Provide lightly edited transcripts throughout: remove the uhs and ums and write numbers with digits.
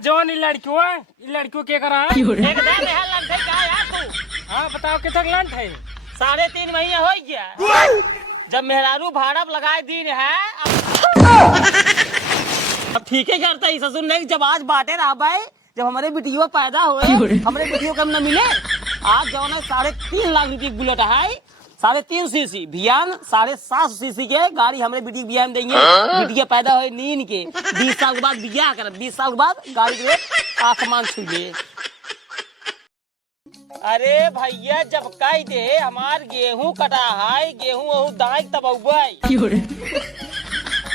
जौन लड़कियों के करा हाँ बताओ कितना लंट है 3.5 महीने हो गया जब मेहरारू भाड़ा लगाए दिन है अब ठीक है करता है ससुर नहीं जब आज बांटे रहा भाई जब हमारे बिटिया पैदा हुए हमारे बिटियों को न मिले आज जो है 3.5 लाख रुपये बुलेट है 3.5 सीसी बियान 7.5 सीसी के गाड़ी हमारे बिटी बियान देंगे बिटिया पैदा हुए नींद के 20 साल के बाद बिया कर 20 साल के बाद गाड़ी के आसमान छू ले। अरे भैया जब कह दे हमार गेहूं कटा है गेहूं दाई तब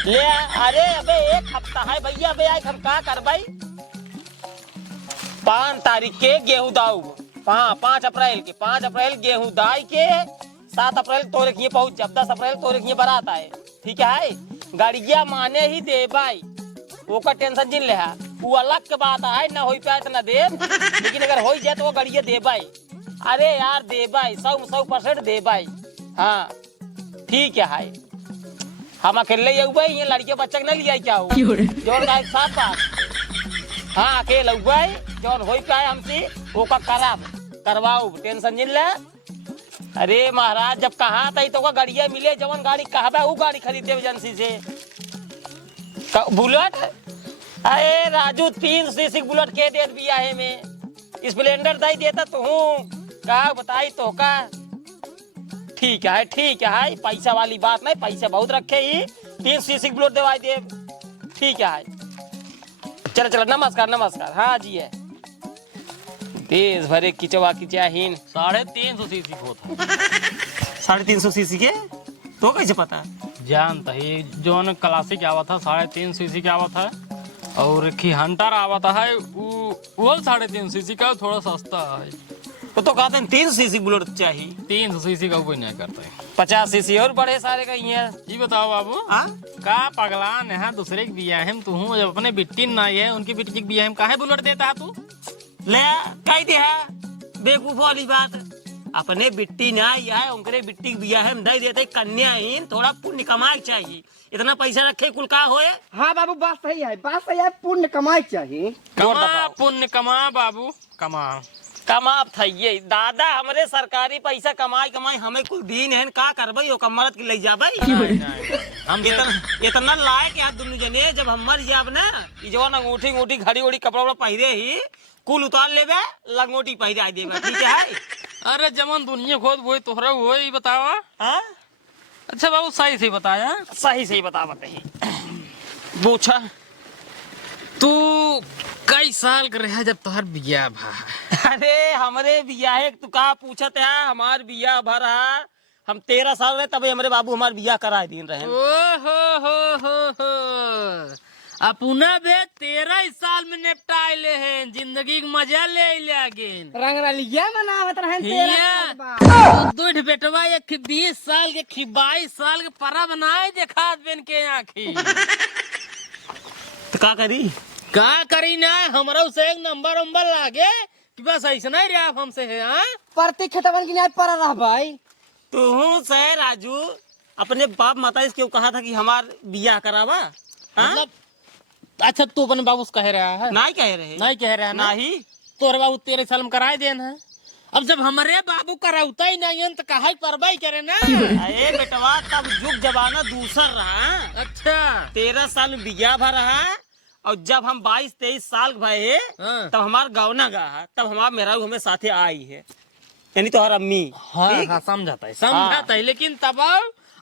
ले अरे अबे 1 हफ्ता है भैया अबे आज हम का करवाई 5 तारीख के गेहूं दाऊ 5 अप्रैल के 5 अप्रैल गेहूं दाई के 7 अप्रैल तोरे किए पहुंच जब 10 अप्रैल तोरे किए बारात आए ठीक है गाड़िया माने ही दे भाई वो का टेंशन जिन ले वो अलग के बात है ना हो पाए तो ना दे लेकिन अगर हो जाए तो वो गाड़िया दे भाई अरे यार दे भाई 100% दे भाई हाँ ठीक है हम अकेले ये लड़के बच्चा नहीं लिया क्या हो जोर का साथ बात हाँ अकेले जौन हो पाए हमसे वो का करवाओ टेंशन जिन ले। अरे महाराज जब कहा था तो गाड़िया मिले जवन गाड़ी कहा वो गाड़ी खरीदे एजेंसी से बुलेट अरे राजू 3 सीसी बुलेट के दे दिया है में स्प्लेंडर दाई देता तो हूँ कहा बताई तो का ठीक है पैसा वाली बात नहीं पैसा बहुत रखे ही 3 सीसी बुलेट दवाई दे ठीक है चलो नमस्कार हाँ जी है देश भरे किचवा किचाहीन 350 सीसी होता 350 सीसी के तो कैसे पता जानता ही जोन क्लासिक आवत है 350 सीसी का आवत है और हंटर आवत है वो 350 सीसी का थोड़ा सस्ता है तो कहते हैं 3 सीसी बुलेट चाहिए 300 सीसी का कोई नहीं करता है 50 सीसी और बड़े सारे का ये बताओ बाबू का पगलान है दूसरे के बिया है तू जब अपने बिट्टी नहीं है उनकी बिट्टी के बिया काहे बुलेट देता है तू ले कह दे है बेवकूफ वाली बात अपने बिट्टी ना है उनके बिट्टी बिया है दे देते कन्या ही थोड़ा पुण्य कमाई चाहिए इतना पैसा रखे कुल का होए। हाँ बाबू बात सही है पुण्य कमाई चाहिए पुण्य कमा बाबू कमा ये दादा हमारे सरकारी पैसा कमाई हमें कुल दिन है का करबई हो कमरत के ले जाबई हम इतना लायक है दोनों जने जब हम मर जाब ना जवन अंगूठी घड़ी कपड़ा पहरे ही कुल उतार लेबे लंगोटी पहरा देबे ठीक है। अरे जमन दुनिया खोद वही तोहरा वही बतावा हाँ अच्छा बाबू सही से बताया सही से ही बतावा कहीं पूछा तू कई साल कर रहा जब तोहर बिया भा अरे हमारे बिया है तू का पूछत है हमार बिया भरा हम 13 साल रहे तब हमारे बाबू हमार बिया करा दिन रहे अपना बे 13 साल में निपटाए ले हैं जिंदगी के मजा ले गेन रंगरलिया मनावत रहे दूध बेटवा 20 साल के 22 साल के परा बनाए देखा बेन के आखी तो का करी ना हमारा उसे एक नंबर लागे कि बस ऐसा नहीं रहा हमसे है हाँ प्रति खेतवन की न्याय पर रहा भाई तू से राजू अपने बाप माता इसके कहा था कि हमार बिया करावा मतलब अच्छा तू अपने बाबू से कह रहा है नहीं कह रहे नहीं तोरे बाबू 13 साल में कराए देन है अब जब हमारे बाबू कराउता ही नहीं है तो कहा परवाही करे ना अरे बेटवा तब जुग जमाना दूसर रहा अच्छा 13 साल में बिया भर रहा और जब हम 22-23 साल भये तब हमार गौना गा तब हमारा मेरा हमें साथे आई है यानी तुम्हारा अम्मी हाँ समझाता है लेकिन तब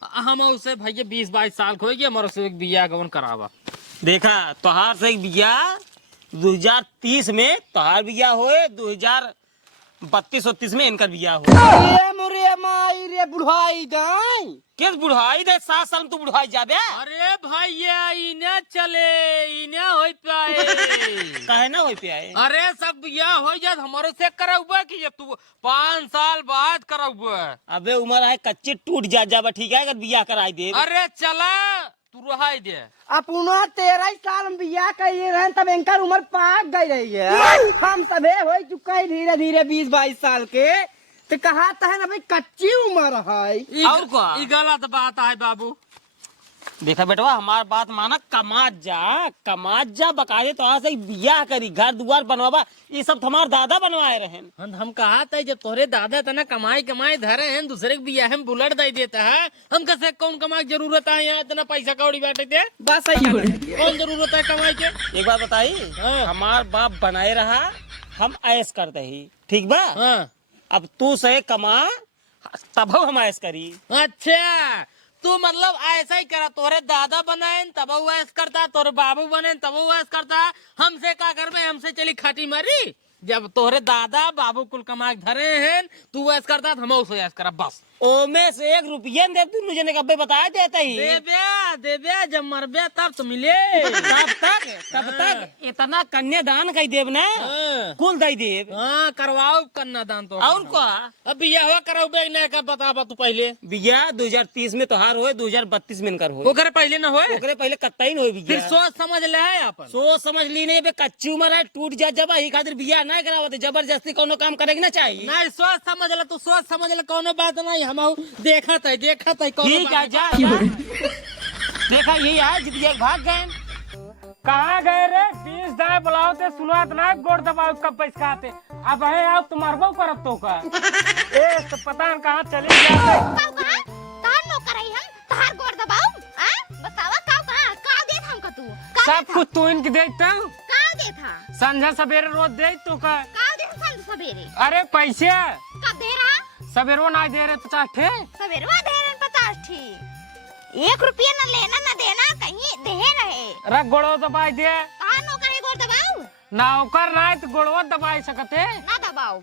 हम उसे भैया 20-22 साल हो गया हमारे से एक बिया गवन करावा देखा तोहार से एक बिया 2030 में तोहार बिया होए 2032-33 में इनका बिया हो बुढ़ाई दाई किस बुढ़ाई दे 7 साल में तू बुढ़ाई जाबे अरे भैया इन्हें चले इन्हें हो पाए कहे ना हो पाए अरे सब बिया हो जाए हमारे से कराऊबा कि तू 5 साल बाद कराऊबा अबे उम्र है कच्ची टूट जाबे ठीक है अगर बिया कराई दे अरे चला तू रहाई दे अपना 13 साल में बिया करिए रहे तब इनकर उम्र पाक गई रही है हम सबे हो चुका है धीरे धीरे 20-22 साल के तो कहा है ना भाई कच्ची उम्र है और गलत बात है बाबू देखा बेटवा हमार बात माना, कमात जा बकाये तो से बियाह करी, घर दुआर बनवाबा, ये सब हमार दादा बनवाए रहे। हम कहा था जब तोरे दादा तना कमाई कमाई धरे हैं दूसरे के बियाह में बुलेट दे देता है, हम कैसे कौन कमाई की जरूरत है यहाँ इतना पैसा कौड़ी बांटे दे। बस सही कौन जरूरत है कमाई के। एक बात बताई, हाँ। हमार बाप बनाए रहा, हम ऐश करते ही, ठीक बा। हाँ। अब तू से कमा तब हम ऐश करी। अच्छा तू मतलब ऐसा ही करा, तोरे दादा बनाए तब वो ऐसा करता, तोरे बाबू बने तब वो ऐसा करता, हमसे क्या कर बे, हमसे चली खाटी मारी। जब तोरे दादा बाबू कुल कमा के धरे हैं तू ऐसा करता हम उसे ऐसा करा बस। ओमे से 1 रुपया दे, तू मुझे ने कब्बे बताया देता ही। दे बे जब मर बे तब तो मिले। तब तक इतना कन्यादान कई देव ना, हाँ। कुल दई देव। हाँ करवाओ कन्यादान तो। और क्या अब बियाह कराओ बे नहीं का बता तू पहले। बिया 2030 में तोहार होए, 2032 में इनकर होए। ओकरे पहले न होए, ओकरे पहले कत्ता ही न होए फिर बिया। सोच समझ ले है अपन। सोच समझ ली नहीं बे, कच्ची उम्र है, टूट जा जब ही खातिर बिया नहीं करावत, जबरदस्ती कोनो काम करेगी ना चाहिए। नहीं सोच समझ ले, तू सोच समझ ले, कोनो बात नहीं। हम देखा था ठीक है जा देखा यही है जितिया भाग गए। कहाँ गए रे? 20 दाए बुलाओ ते सुनात ना गोड़ दबाओ कब पैसा खाते। अब है आप तुम्हारे करब तो का ए तो पता न कहाँ चले गया। तार नो करई हम तार गोड़ दबाऊ आ बतावा का देत हमका तू सब कुछ तू इनके देखता का देत हा संझा सवेरे रोज दे तू का देत संग सवेरे अरे पैसे कब दे रहा सवेरो ना दे रहे 50 ठे सवेरवा दे रहे 50 ठी 1 रुपया न लेना न देना कहीं दे रहे रख गोड़ो दबाई दे तार नो करे गोड़ दबाऊ ना ओकर ना तो गोड़ो दबाई सकते ना दबाऊ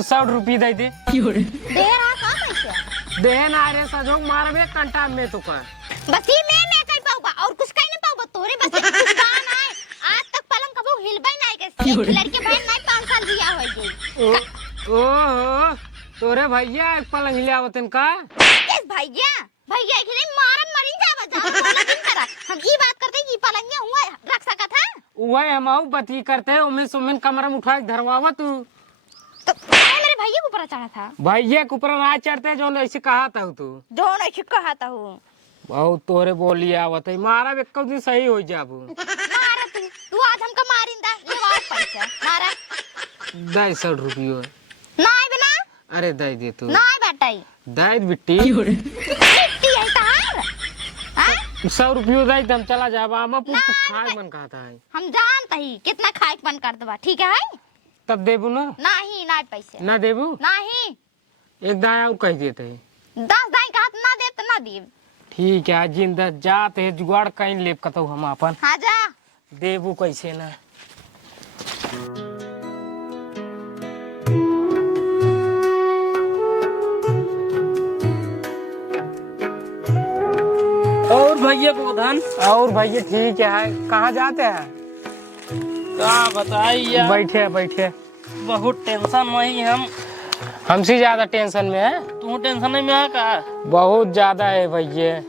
100 रुपये दे दे दे रहा का पैसा दे ना रे सजो मारबे कंटा में तू का बस ही मैं कहीं पाऊंगा और कुछ कहीं नहीं पाऊंगा तोरे बस कुछ काम है आज तक पलंग कबो हिलबई नहीं के लड़के बहन नहीं 5 साल बिया हो गई ओहो तोरे भैया एक पलंग ले आवतन का किस भैया के लिए मारम मरिन जावा बोला दिन करा हम ई बात करते कि पलंगिया हुआ रख सका था वही हम आऊ बती करते उमें सुमेन कमरा में उठा के धरवावा तू तो मेरे भैया के ऊपर चढ़ा था भैया के ऊपर ना चढ़ते जो ऐसे कहा था तू जो नहीं कहता हूँ बहुत तोरे बोली आवत है मारा एक दिन सही हो जाबू मारा तू आज हमका मारिंदा ये बात पैसा मारा 200 रुपये नहीं बिना अरे दे दे तू नहीं बेटाई दे बिट्टी मिट्टी है तार हां 100 रुपये दे हम चला जाबा हम कुछ खाए मन कहता है हम जानता ही कितना खाए मन कर देबा ठीक है तब देबू ना नहीं नहीं पैसे ना देबू नहीं एक दाया और कह देते 10 दाई का हाथ ना दे तो ना दे ठीक है जिंदा जाते है जुगाड़ कहीं लेप कतौ हम अपन हाँ जा देबू कैसे ना और भैया प्रधान और भैया ठीक है कहाँ जाते हैं क्या बताइए बैठे बैठे बहुत टेंशन में ही हम हमसे ज्यादा टेंशन में है तू टेंशन में है का बहुत ज्यादा है भैया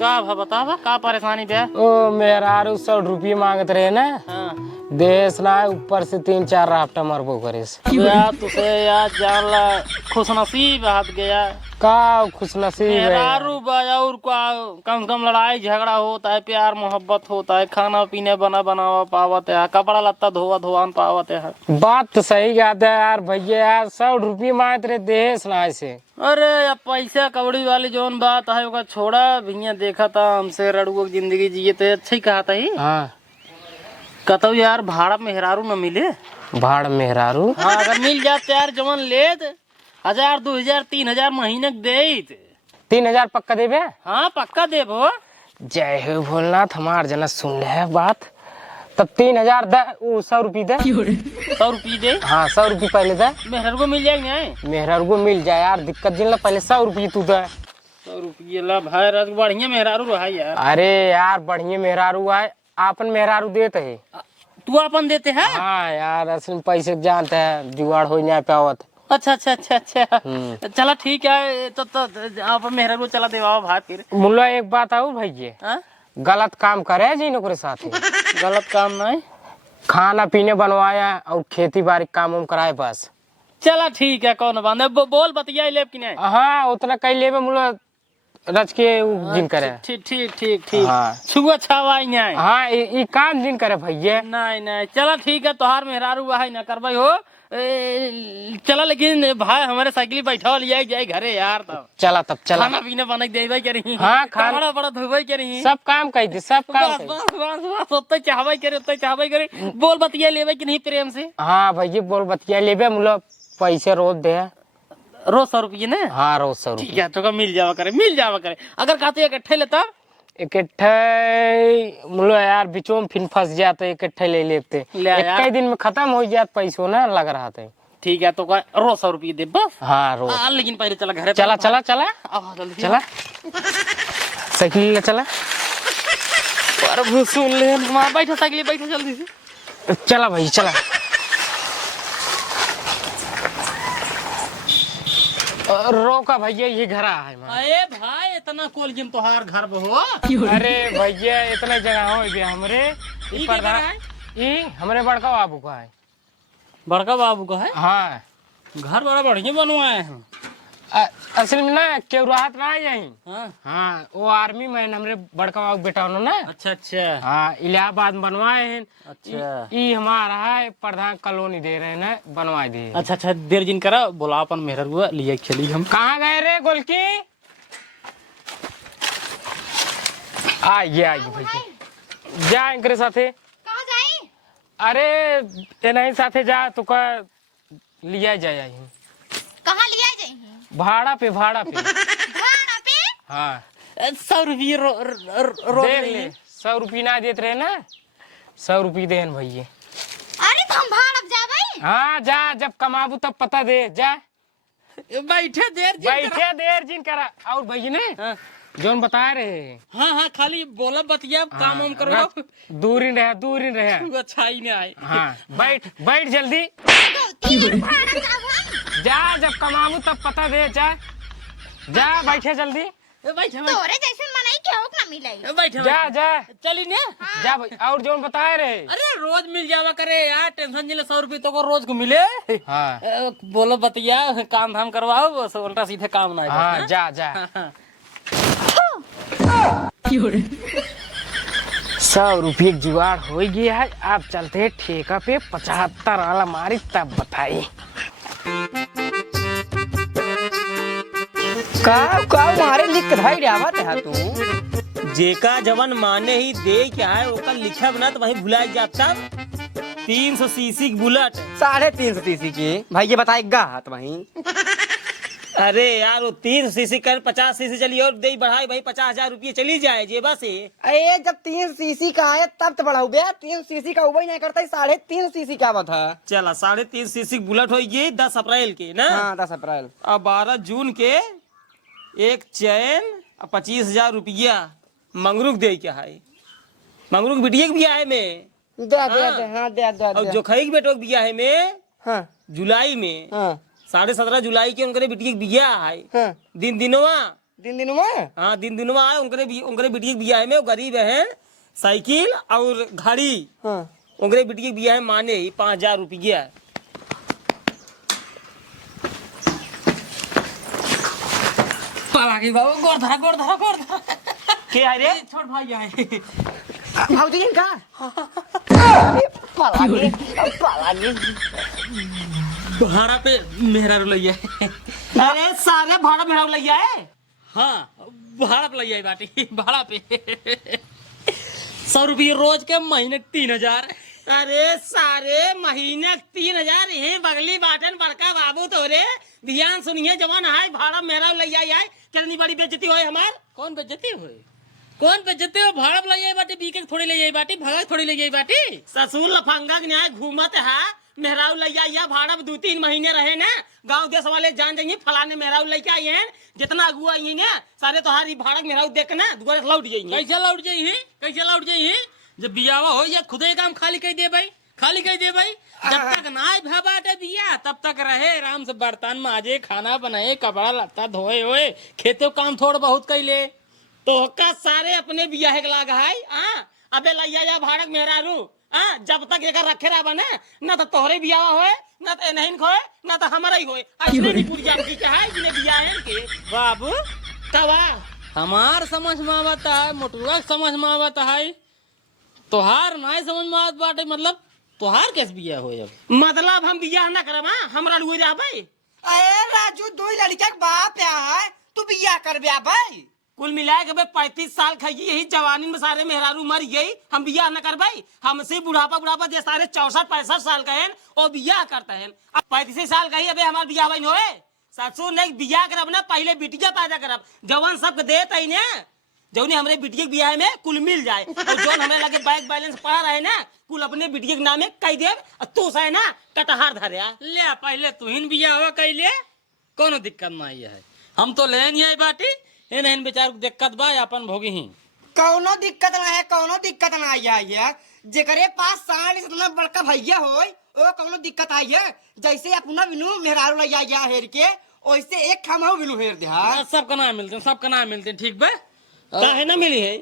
का बतावा का परेशानी बे ओ मेहरारू 100 रुपये मांगत रहे ना हाँ देश ना ऊपर से 3-4 राफ्टा मरबो करे यार तुसे यार जान ला खुशनसीब हाथ गया का खुश नसीब है मेहरारू और कम से कम लड़ाई झगड़ा होता है प्यार मोहब्बत होता है खाना पीने बनावा पावत है कपड़ा लत्ता धोवा पावत है बात तो सही बात है यार भैया यार 100 रुपये मांगत रहे देश ना ऐसे अरे अब पैसा कौड़ी वाली जोन बात है ओका छोड़ा भैया देखा था हमसे रड़ुआ की जिंदगी जिए थे अच्छा ही कहा था ही हाँ कतो यार भाड़ा मेहरारू न मिले भाड़ मेहरारू हाँ अगर मिल जाते यार जवन ले 1000 2000 3000 महीने दे 3000 पक्का देवे हाँ पक्का देबो जय हो भोलनाथ हमार जना सुन ले है बात तब 3000 दे 100 रुपये दे 100 रुपये दे हाँ 100 रुपये पहले दे मेहरारू को मिल जाएंगे नहीं मेहरारू को मिल जाए यार दिक्कत जिन पहले 100 रुपये तू दे 100 रुपये ला भाई रस बढ़िया मेहरारू रहा यार अरे यार बढ़िया मेहरारू है आपन मेहरारू देते है तू अपन देते है हाँ यार असल में पैसे जानते हैं जुगाड़ हो जाए पावत अच्छा चला ठीक है तो आप मेहरारू चला देवा भाई फिर मुल्ला एक बात आओ भैया हाँ? गलत काम करे जी नौकरी साथ गलत काम नहीं खाना पीने बनवाया और खेती बाड़ी काम उम कराए बस चला ठीक है कौन बात बोल बतिया ले कि नहीं हाँ उतना कई लेबे मुल्ला रच के उ गिन करे। ठीक ठीक ठीक ठीक हाँ। छुआ छावाई नहीं। हाँ ई काम जिन करे भैया। नहीं नहीं चलो ठीक है, तोहार मेहरारू है ना करवाई हो। चला लेकिन भाई हमारे साइकिल बैठा लिया जाए घरे यार। तब चला तब चला। खाना पीना बना के देवे करी। हाँ, खाना- बड़ा बड़ा धोवे करी। सब काम कही दे, सब काम बस कही। बस बस बस उतना चाहवे करे, उतना चाहवे करे। बोल बतिया लेवे कि नहीं प्रेम से? हाँ भैया बोल बतिया लेबे मुला पैसे रोज दे। रोज 100 रुपये ना? हाँ रोज 100 ठीक रुपये। है तो मिल जावा करे, मिल जावा करे। अगर कहते इकट्ठे लेता इकट्ठे मुलो यार बिचों में फिर फंस जाते, इकट्ठे ले लेते। ले यार। एक दिन में खत्म हो जात पैसों ना लग रहा था। ठीक है तो रोज 100 रुपये दे बस। हाँ रोज। लेकिन पहले चला घर। चला चला चला आओ जल्दी चला साइकिल ले चला। अरे सुन ले वहाँ बैठो, साइकिल बैठो जल्दी से। चला भाई चला। रोका भैया ये घर है। अरे भाई इतना कोलजिम तोहार घर में हो? अरे भैया इतना जगह हो गया हमरे। ई के घर है? ई हमरे बड़का बाबू का है। बड़का बाबू का है? हाँ घर बड़ा बढ़िया बनवाए हैं। असल में ना केहू राहत ना यही। हाँ हाँ वो आर्मी में हमरे बड़का बाबू बेटा हो ना। अच्छा अच्छा हाँ इलाहाबाद में बनवाए हैं। अच्छा ई हमारा है प्रधान कॉलोनी दे रहे हैं ना, बनवा दिए। अच्छा अच्छा देर जिन करा बोला अपन मेहर हुआ लिए चली हम। कहाँ गए रे गोलकी? आइए आइए भैया जा इनके साथे। कहाँ जाई? अरे ते नहीं साथे जा तो का लिया जाए। कहाँ लिया जाई? भाड़ा पे भाड़ा पे। भाड़ा पे? हाँ 100 रुपये देख ले 100 रुपये ना देते रहे ना, 100 रुपये देन भैया। अरे तो हम भाड़ा जा भाई। हाँ जा जब कमाबू तब पता दे जा। बैठे देर जिन करा। बैठे देर जिन करा। और भैया ने हाँ जोन बता रहे। हाँ हाँ खाली बोला बतिया काम वाम करो। दूर ही रहे। अच्छा ही नहीं आए। हाँ बैठ बैठ जल्दी। 2 दिन भाड़ा जाब हम। जा जब कमाबू तब पता दे जा। जा बैठे जल्दी। बैठे तोरे जैसे मनाई केहू के ना मिलाई। बैठे जा जा चली ने। जा भाई। और जोन बताए रहे। अरे रोज मिल जावा करे यार, टेंशन जिले 100 रुपये तो को रोज को मिले। हाँ बोलो बतिया काम धाम करवाओ, बस उल्टा सीधे काम ना। हाँ जा जा। 100 रुपये जुगाड़ हो गया है। अब चलते हैं ठेका पे 75 वाला मारी तब बताई। का मारे लिख भाई रावत है तू। जेका जवन माने ही दे क्या है ओका लिखा बना तो वही भुला जाता। 300 सीसी की बुलेट 350 सीसी की भाई ये बताएगा हाथ वहीं। अरे यार वो 300 सीसी कर 50 सीसी चली और दे बढ़ाई भाई 50,000 रुपये चली जाए जेबा से। अरे जब 3 सीसी का है तब तो बढ़ाओ बे। 3 सीसी का वही नहीं करता, 3.5 सीसी का बता। चला 3.5 सीसी की बुलेट होगी 10 अप्रैल के ना। हाँ 10 अप्रैल। अब 12 जून के एक चैन 25,000 रुपया मंगरूक दे क्या है। मंगरूक बिटिया के बिया है में दे हाँ दे और जोखई के बेटो के बिया है में हाँ जुलाई में। हाँ 17.5 जुलाई के उनके बिटिया के बिया है। हाँ दिनवा दिन में हाँ दिनवा है उनके बिटिया के बिया है में। वो गरीब है साइकिल और घड़ी। हाँ उनके बिटिया के बिया है माने ही 5,000 रुपया। बाबू गोर धरा के है रे? छोड़ भाई आए। भाजी इनका भाड़ा पे मेहरा लैया। अरे सारे भाड़ा मेरा लग गया है। हाँ भाड़ा पे लैया बाटी भाड़ा पे 100 रुपये रोज के, महीने 3,000। अरे सारे महीने 3,000 ये बगली बाटन बड़का बाबू तोरे ध्यान सुनिए जवान है भाड़ा मेरा लग जाए। कितनी बड़ी बेइज्जती होए हमार। कौन बेइज्जती हुई? कौन बेइज्जती हो? भाड़ा पे लैया बाटी, बीके थोड़ी ले जाई बाटी, भगा थोड़ी ले जाई बाटी। ससुर लफंगा के न्याय घूमत है मेहराऊ लैया या भाड़ा में 2-3 महीने रहे ना। गांव देश वाले जान जाइए फलाने मेहराऊ लेके आए हैं जितना अगुआ आई ना सारे तुम्हारी भाड़ा मेहराऊ देख ना दुबारा लौट जाइए। कैसे लौट जाइए? जब बियावा हो या खुदे काम खाली कर दे भाई, जब तक ना भा बाटे बिया तब तक रहे आराम से बर्तन माजे, खाना बनाए, कपड़ा लत्ता धोए होए, खेते काम थोड़ा बहुत कैले। तो का सारे अपने बिया के लाग है। अबे लैया या भाड़क मेहरारू जब तक एक रखे रहा बने ना तो तोहरे बियाह होए ना तो नहीं खोए ना तो हमारा ही होए। ऐसे नहीं पूरी जानती क्या है जिन्हें बिया है के बाबू तवा हमार समझ में आवता है, मोटुआ के समझ में आवता है, तोहार नहीं समझ में आवत बाटे। मतलब तोहार कैसे बिया हो जब? मतलब हम बियाह ना करब? हाँ? हमरा लुए रहबै? अरे राजू, दो लड़का के बाप है, तू बिया कर ब्या भाई। कुल मिलाए के 35 साल खाई, यही जवानी में सारे मेहरारू मर गई, हम बियाह न कर भाई? हमसे बुढ़ापा जे सारे 64-65 साल का है और बियाह करता है। अब 35 साल का ही अबे हमार बियाह बहन होए। सासू नहीं बियाह करब ना, पहले बिटिया पैदा करब, जवान सब देत है ना, जौनी हमरे बिटिया के बियाह में कुल मिल जाए, और जौन हमें लगे बैंक बैलेंस पड़ा रहे ना, कुल अपने बिटिया के नामे कह देब, तू से ना कटहार धरे। ले पहले तू हिन बिया हुआ कैले, कोनो दिक्कत नहीं है। हम तो ले नहीं आई बाटी, इन बेचार को दिक्कत बा, अपन भोगी ही। कौनो दिक्कत ना है, कौनो दिक्कत ना आई है। जेकरे पास साल इतना बड़का भैया होय, ओ कौनो दिक्कत आई है। जैसे अपना बिनु मेहरारू लग जाया हेर के, वैसे एक हम हो बिनु हेर दे। हां सबका ना मिलते, सबका ना मिलते, ठीक बा? काहे ना मिली है?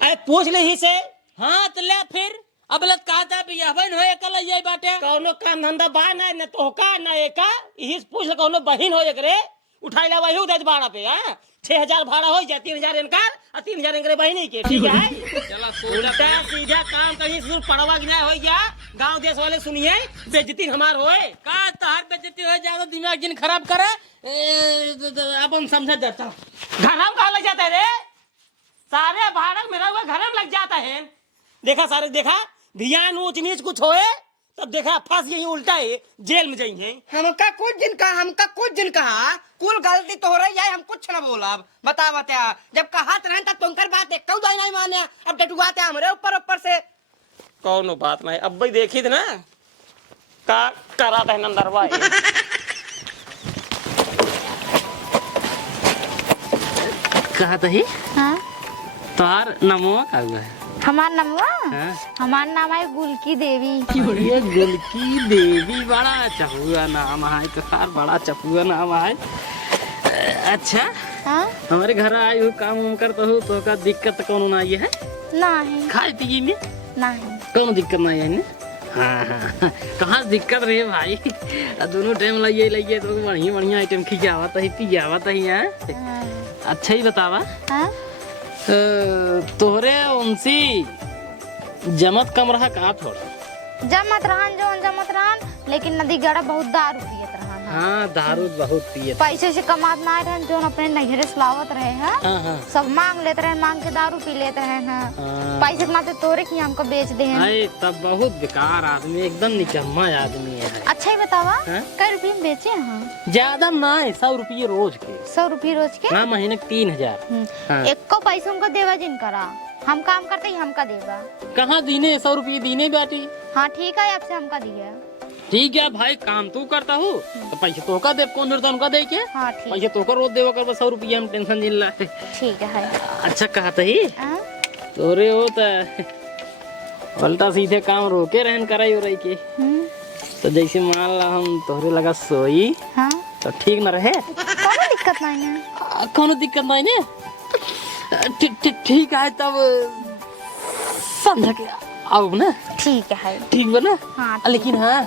अरे पूछ ले ही से। हाँ तो ले फिर, अब लत कहा था बिया बहन होए कल आई बाटे। कौनो काम धंधा बा ना, न तोहका न एका, यही से पूछ ले कौनो बहिन हो एकरे, उठाई ला वही उदय भाड़ा पे। हां 6000 भाड़ा हो जाए, 3000 इनकार और 3000 इनकरे बहिनी के, ठीक है? चला उल्टा सीधा काम कहीं से पड़वा गिना हो गया, गांव देश वाले सुनिए, बेइज्जती हमार होए। का तहार बेइज्जती हो, ज्यादा दिमाग जिन खराब करे, अपन समझ जाता। घर में कहा लग जाता है रे? सारे भाड़ा मेरा हुआ घर में लग जाता है। देखा सारे, देखा ध्यान ऊंच नीच कुछ होए तब देखा फंस यही उल्टा है, जेल में जाएंगे। हमका कुछ दिन कहा, कुल गलती तो हो रही है, हम कुछ ना बोला। बता जब कहा रहे तब तुमकर बात एक कऊ नहीं माने, अब डटुआते हमरे ऊपर से। कौनो बात नहीं, अब भाई देखी थी ना का करा था नंदरवा। कहा था ही हाँ तोहार नमो आ गए। हमार नमवा, हाँ? हमार नाम है गुलकी देवी। ये गुलकी देवी बड़ा चहुआ नाम है, तोहार बड़ा चहुआ नाम है। अच्छा हाँ हमारे घर आई हो, काम उम करता हो, तो का दिक्कत कोनो नहीं है? नहीं खाए पिए में नहीं कोनो दिक्कत नहीं है ना? हाँ हाँ कहाँ से दिक्कत रही है भाई, दोनों टाइम लाइए तो बढ़िया आइटम खियावत है, पियावत है यहाँ। अच्छा ही बतावा, हाँ तोहरे उनसी जमत कम रहा का थोड़ा? जमत रहन, लेकिन नदी गड़ा बहुत दारू पियत रहन। हाँ दारू बहुत पिए, पैसे से कमात ना रहन, जो अपने नैहरे से लावत रहे हैं। हाँ हाँ सब मांग लेते रहे, मांग के दारू पी लेते हैं। हाँ। पैसे कमाते तोरे की हमको बेच दे हैं। अरे तब बहुत बेकार आदमी, एकदम निकम्मा आदमी है। अच्छा ही बतावा, हाँ? कई रुपये में बेचे हैं? ज्यादा नहीं, 100 रुपये रोज के। 100 रुपये रोज के? हाँ महीने के 3000। हाँ। एक को पैसा हमको देवा जिन करा, हम काम करते ही हमका देवा। कहाँ दीने 100 रुपये दीने बाटी? हाँ ठीक है, आपसे हमका दिया। ठीक है भाई, काम तू करता हूँ तो पैसे तो का दे, कौन देता उनका दे के? हाँ ठीक पैसे तो का रोज देवा कर, 100 रुपये हम टेंशन नहीं ला। ठीक है। अच्छा कहता ही हाँ? तोरे हो तो उल्टा सीधे काम रोके रहन कराई हो रही के, तो जैसे मान ला हम तोहरे लगा सोई, हाँ? तो ठीक न रहे? कोनो दिक्कत नहीं है। कोनो दिक्कत नहीं ने? ठीक है तब समझ के आओ ना। ठीक है। ठीक बना? हाँ लेकिन हाँ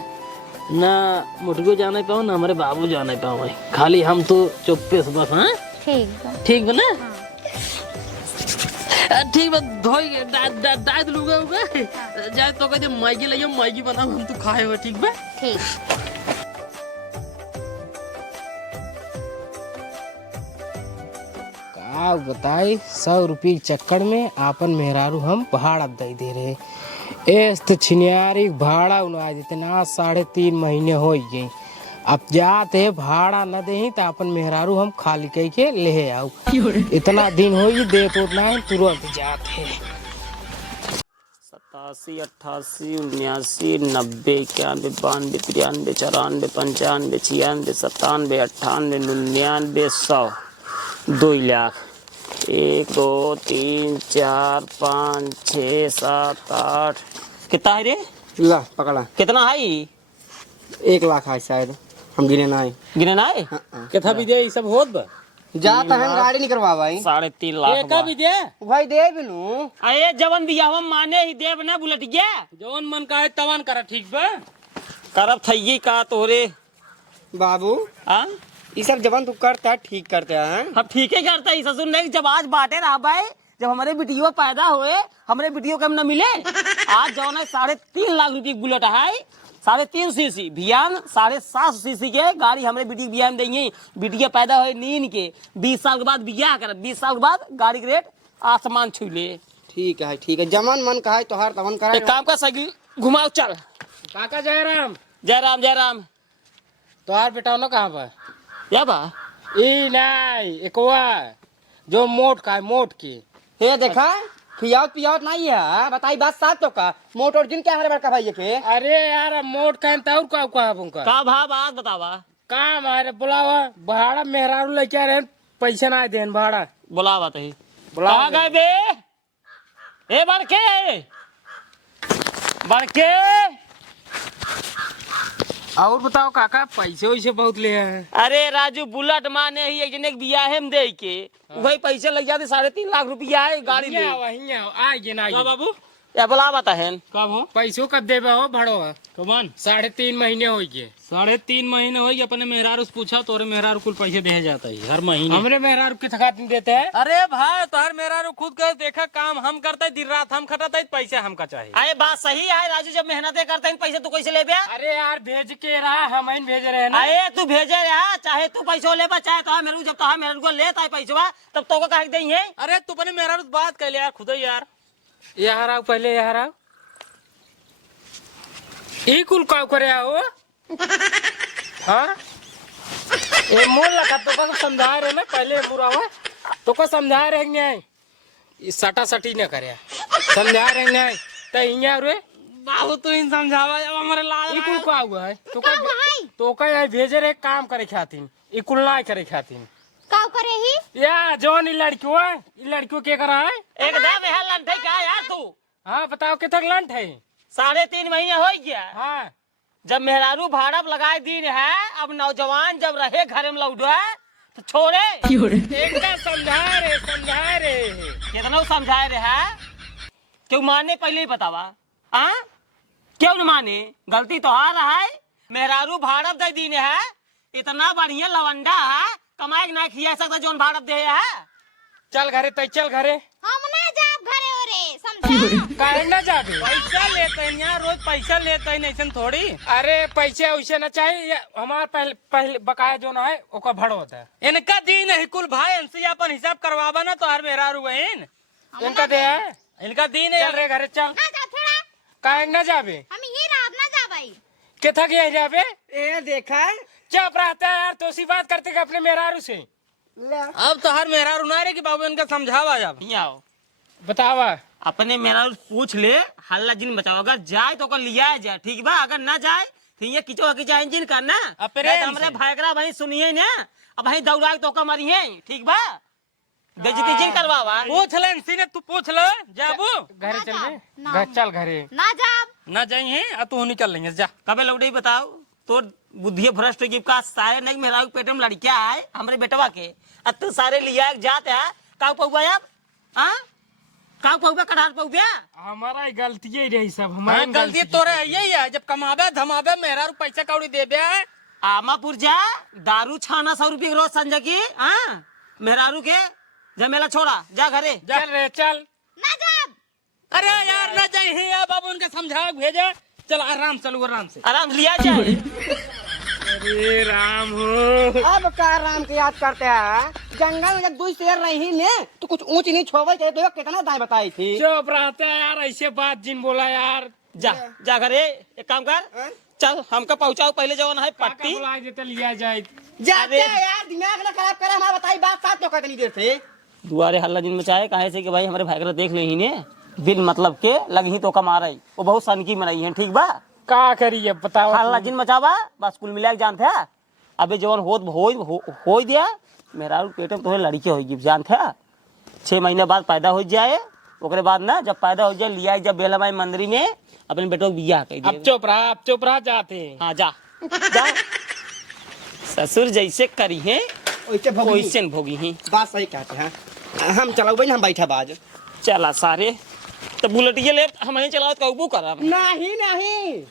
ना मुझको जाने पाओ ना हमारे बाबू जाने पाओ भाई, खाली हम तो चुप्पे से बस। हाँ ठीक बना? ठीक बा, धोई दाद लूगा उगा जाए तो कहते मैगी लाइयो, मैगी बनाओ हम तो खाए हुआ। ठीक बा? ठीक। का बताई, 100 रुपये के चक्कर में आपन मेहरारू हम भाड़ा दे रहे। एस तो छिनियारी भाड़ा उड़ा देते ना, 3.5 महीने हो गए। अब जाते भाड़ा न दे तो अपन मेहरारू हम खाली कह के ले आओ। इतना दिन हो दे तो उतना तुरंत जाते। 87, 88, 79, 90, 91, 92, 93, 94, 95, 96, 97, 98, 99, 100, 2 लाख। 1 2 3 4 5 6 7 8 कितना है रे? ला पकड़ा, कितना है? 1 लाख है शायद, हम गिने ना है। गिने ना है? कितना भी दे सब होत बा? जाता है गाड़ी नहीं करवा भाई। 3.5 लाख एका भी दे भाई दे बिनु। अरे जवन बियाह माने ही देव ना बुलट गया, जवन मन का है तवन करा। ठीक बा? करब थई का तोरे बाबू हाँ ये सब जवान तू करता है ठीक करता है हम ठीक ही करते हैं ससुर नहीं। जब आज बांटे रहा भाई, जब हमारे बिटियो पैदा हुए, हमारे बिटियो को हम न मिले। आज जो है 3.5 लाख रुपए की बुलेट है, 3.5 सीसी बियान, 7.5 सीसी के गाड़ी हमारे बिटी बियान देंगे। बिटिया पैदा हुए नींद के 20 साल के बाद बियाह कर, 20 साल के बाद गाड़ी के रेट आसमान छू ले। ठीक है जवान मन का है तो हर तवन करा। एक काम कर, साइकिल घुमाओ चल। काका जयराम। जय राम जय राम। तोहार बेटा ना कहाँ पर? या बा ई नहीं एकवा जो मोट का है, मोट की। हे देखा खियावत पियावत नहीं है, बताई बात साथ तो का मोट और जिन क्या हमारे बड़का भाई के। अरे यार मोट का और का उनका का भाव बात बतावा। काम है बुलावा भाड़ा मेहरारू लेके आ रहे हैं, पैसे ना देन भाड़ा। बुलावा तो ही बुलावा कहाँ गए बे? ए बड़के बड़के। और बताओ काका, पैसे वैसे बहुत ले हैं। अरे राजू बुलेट माने ही एक जने के बियाह में दे के वही पैसे लग जाते 3.5 लाख रुपया है गाड़ी में। वही आगे ना का बाबू या बुला बता है कब हो? पैसों कब देबे हो भड़ो? कमान 3.5 महीने हो गए। 3.5 महीने हो गए अपने मेहरारू से पूछा, तोरे मेहरारू कुल पैसे दे जाता है हर महीने। हमरे मेहरारू की थकात नहीं देते हैं। अरे भाई तोहर मेहरारू खुद कर देखा, काम हम करते दिन रात हम खटाते पैसे हमका चाहिए। अरे बात सही है राजू, जब मेहनत करते हैं पैसे तू कैसे ले बे? अरे यार भेज के रहा, हम ही भेज रहे हैं ना। अरे तू भेजे रहा, चाहे तू पैसा ले बा, चाहे तो मेरे जब तो मेरे को लेता है पैसा तब तो को कह देंगे। अरे तू अपने मेहरारू से बात कर ले यार खुद ही यार। यहाँ आओ पहले, यहाँ आओ। ई कुल का करे आओ। हाँ ये मोल लगा तो को समझा रहे ना, पहले बुरावा तो को समझा रहे नहीं, ये सटा सटी न करे, समझा रहे नहीं तो यहाँ रे बाबू तू इन समझावा जब हमारे लाल ई कुल का हुआ है तो का यहाँ भेजे रहे काम करे खातिर, ई कुल ना करे खातिर। का करे ही या जौन ई लड़कियों है, ई लड़कियों के करा है एकदम है लंठे क्या यार तू। हाँ बताओ कितक लंट है? 3.5 महीने हो गया। हाँ जब मेहरारू भाड़ा लगाए दिन है, अब नौजवान जब रहे घर में लौट है तो छोड़े। एकदम समझा रहे कितना समझाए रहे है, क्यों माने पहले ही बतावा। हाँ क्यों न माने, गलती तो आ रहा है। मेहरारू भाड़ा दे दिन है, इतना बढ़िया लवंडा है, कमाए ना खिया सकता जोन भाड़ा दे है। चल घरे तय, चल घरे। हम ना जाब घरे ओरे समझा। काहे ना जाबे? पैसा लेते हैं यार, रोज पैसा लेते हैं ऐसा थोड़ी। अरे पैसे वैसे ना चाहिए, हमारा पहले बकाया जो ना है ओका भड़ होता है। इनका दिन है कुल भाई, इनसे अपन हिसाब करवाबा ना तो हर मेहरारू बहन इनका दे है, इनका दिन है। चल रे घरे चल। ना जा थोड़ा, काहे ना जाबे? हम ये रात ना जाबाई। के थक गया जाबे? ए देखा चुप रहता है यार, तो सी बात करते कि अपने मेहरारू से। अब तो हर मेहरारू ना रे कि बाबू इनका समझावा जब। यहाँ आओ, बतावा अपने मेहरारू से पूछ ले, हल्ला जिन बचाओ। अगर जाए तो कर लिया जाए, ठीक बा। अगर ना जाए तो ये किचो किचा इंजिन करना। हमरे भाईगरा भाई सुनिए ना, अब भाई दौड़ा तो का मरिए, ठीक बा। बेइज्जती जिन करवावा। पूछ ले इनसे ने, तू पूछ ले जाबू। घरे चल बे, ना घर चल घरे। ना जाब ना जाइए आ तू निकल लेंगे जा। कबे लौटे बताओ, तो बुद्धि भ्रष्ट की का सारे नहीं मेरा पेट में लड़किया है हमारे बेटवा के, अब तू सारे लिया जाते है। का पौवा अब हाँ का पौवा कटार पौवा। हमारा ही गलती ही रही सब, हमारी गलती तोरे यही है, जब कमाबे धमाबे मेहरारू पैसा कौड़ी दे दे। आमापुर जा, दारू छाना 100 रुपये रोज संजय की। हाँ मेहरारू के जमेला छोड़ा, जा घरे चल रे चल। ना जाब। अरे यार ना जाइए यार, बाबू उनके समझा भेजा। चल आराम चलो, आराम से आराम से लिया जाए। अरे राम हो। अब का राम के याद करते हैं, जंगल में जब 2 शेर रही ने तो कुछ ऊंच नीच होवे चाहिए, तो कितना दाएं बताई थी। चुप रहता है यार, ऐसे बात जिन बोला यार। जा जा घरे, एक काम कर, चल हमका पहुंचाओ पहले जवान है पट्टी। बुला देते लिया जाए। जाते यार, दिमाग ना खराब करे, हमारा बताई बात साथ तो कहते नहीं देर से। दुआरे हल्ला जिन मचाए काहे से कि भाई हमारे भाईगरा देख ले ही ने, बिन मतलब के लगी तो कमा रही, वो बहुत सनकी मनाई है, ठीक बा। का करिए बताओ। हल्ला जिन मचावा बस कुल मिला के जानते है। अबे जवान हो दिया मेरा पेट में तुम्हें लड़की होगी जानते है। 6 महीने बाद पैदा हो जाए, ओकरे बाद ना जब पैदा हो जाए लिया जब बेला माई मंदिर में अपने बेटों को बियाह कर दिया। अब चुप रहा जाते। हाँ जा जा, ससुर जैसे करी है वैसे भोगी है। बात सही कहते हैं, हम चलो भाई, हम बैठा बाज। चला सारे तो बुलेटिए ले हम नहीं चलाओ कबू करा। नहीं